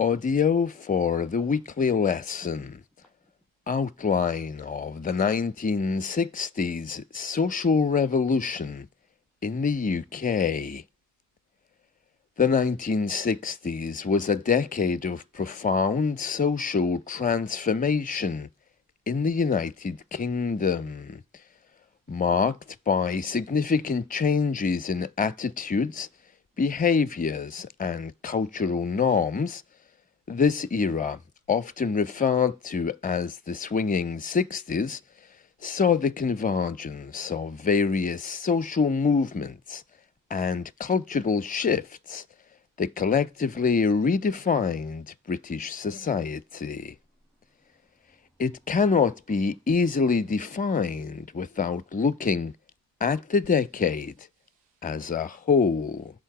Audio for the weekly lesson. Outline of the 1960s social revolution in the UK. The 1960s was a decade of profound social transformation in the United Kingdom, marked by significant changes in attitudes, behaviours, and cultural norms. This era, often referred to as the swinging 60s, saw the convergence of various social movements and cultural shifts that collectively redefined British society. It cannot be easily defined without looking at the decade as a whole.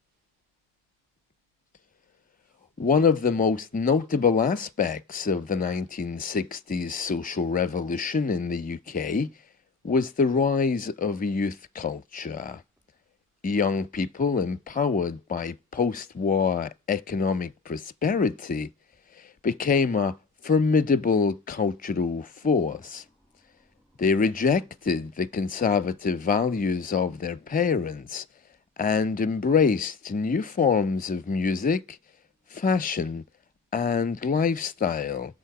One of the most notable aspects of the 1960s social revolution in the UK was the rise of youth culture. Young people empowered by post-war economic prosperity became a formidable cultural force. They rejected the conservative values of their parents and embraced new forms of music, fashion, and lifestyle,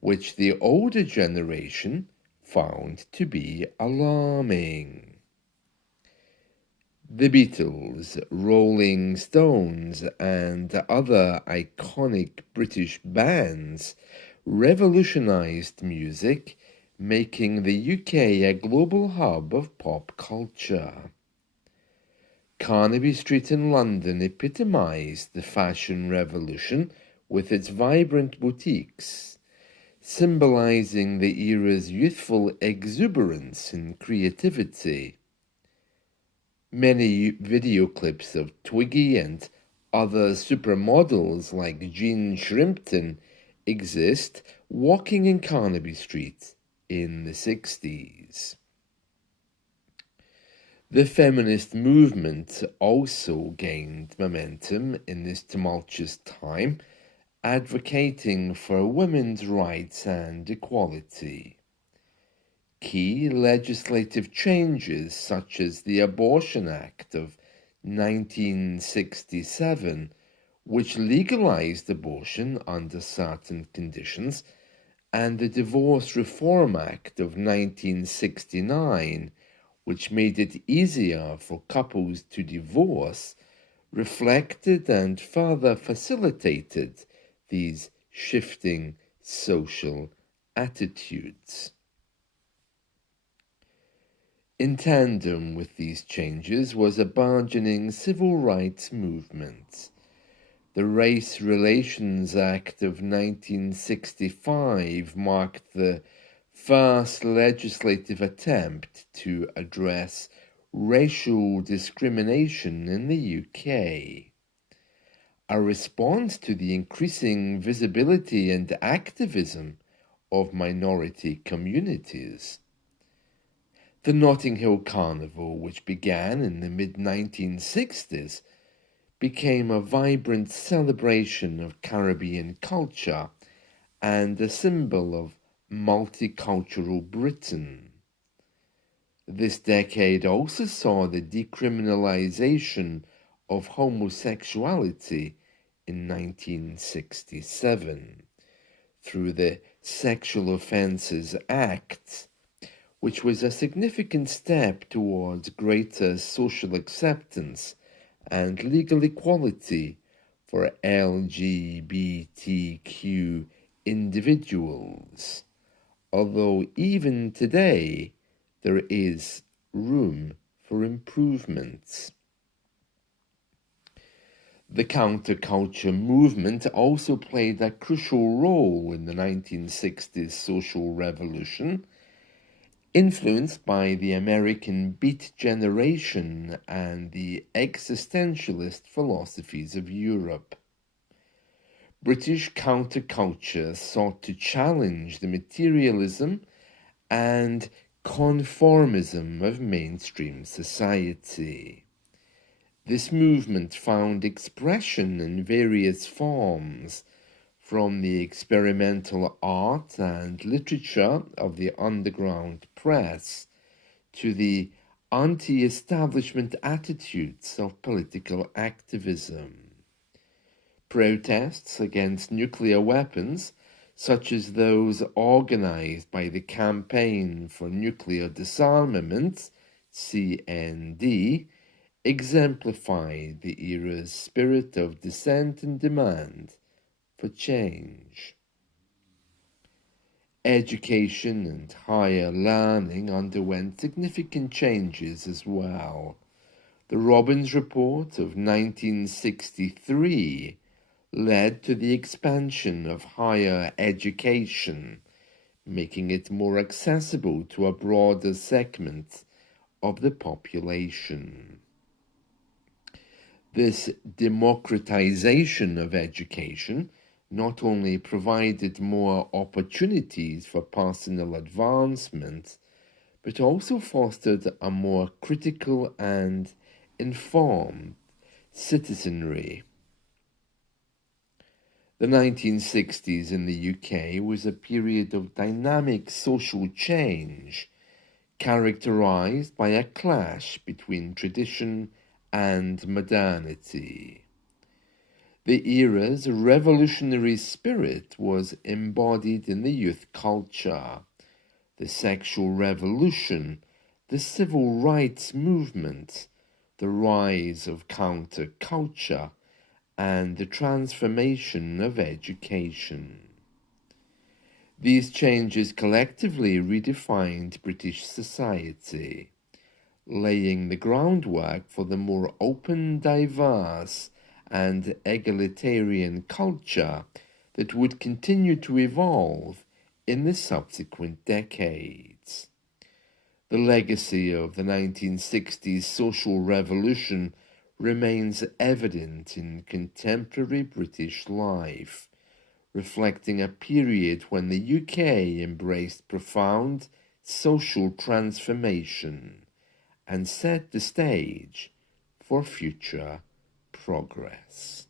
which the older generation found to be alarming. The Beatles, Rolling Stones, and other iconic British bands revolutionized music, making the UK a global hub of pop culture. Carnaby Street in London epitomized the fashion revolution with its vibrant boutiques, symbolizing the era's youthful exuberance and creativity. Many video clips of Twiggy and other supermodels like Jean Shrimpton exist walking in Carnaby Street in the 60s. The feminist movement also gained momentum in this tumultuous time, advocating for women's rights and equality. Key legislative changes such as the Abortion Act of 1967, which legalized abortion under certain conditions, and the Divorce Reform Act of 1969, which made it easier for couples to divorce, reflected and further facilitated these shifting social attitudes. In tandem with these changes was a burgeoning civil rights movement. The Race Relations Act of 1965 marked the first legislative attempt to address racial discrimination in the UK. A response to the increasing visibility and activism of minority communities. The Notting Hill Carnival, which began in the mid-1960s, became a vibrant celebration of Caribbean culture and a symbol of multicultural Britain. This decade also saw the decriminalization of homosexuality in 1967 through the Sexual Offences Act, which was a significant step towards greater social acceptance and legal equality for LGBTQ individuals, although even today there is room for improvements. The counterculture movement also played a crucial role in the 1960s social revolution, influenced by the American Beat generation and the existentialist philosophies of Europe. British counterculture sought to challenge the materialism and conformism of mainstream society. This movement found expression in various forms, from the experimental art and literature of the underground press to the anti-establishment attitudes of political activism. Protests against nuclear weapons, such as those organized by the Campaign for Nuclear Disarmament, CND, exemplify the era's spirit of dissent and demand for change. Education and higher learning underwent significant changes as well. The Robbins Report of 1963 led to the expansion of higher education, making it more accessible to a broader segment of the population. This democratization of education not only provided more opportunities for personal advancement, but also fostered a more critical and informed citizenry. The 1960s in the UK was a period of dynamic social change, characterized by a clash between tradition and modernity. The era's revolutionary spirit was embodied in the youth culture. The sexual revolution, the civil rights movement, the rise of counterculture, and the transformation of education. These changes collectively redefined British society, laying the groundwork for the more open, diverse, and egalitarian culture that would continue to evolve in the subsequent decades. The legacy of the 1960s social revolution remains evident in contemporary British life, reflecting a period when the UK embraced profound social transformation and set the stage for future progress.